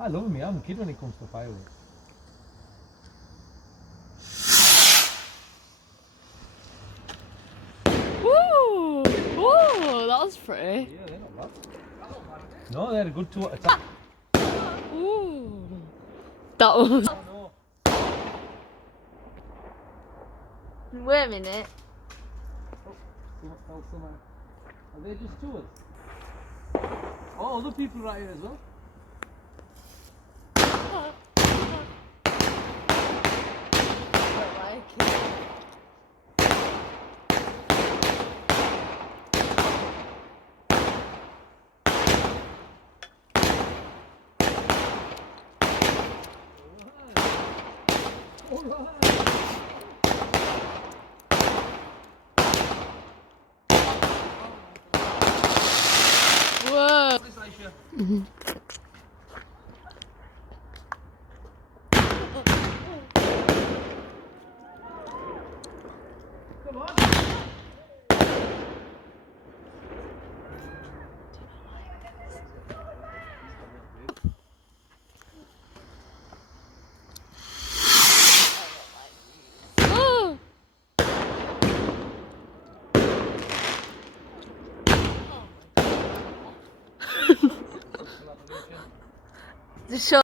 I love them, yeah. I'm a kid when it comes to fireworks. Ooh! Ooh! That was pretty. Yeah, they're not bad. No, they're a good two at a time. Ooh! That was. Oh no. Wait a minute. Oh, somewhere. Are they just two? Oh, other people right here as well. I don't like it. All right. Whoa! Come on. Oh! Just show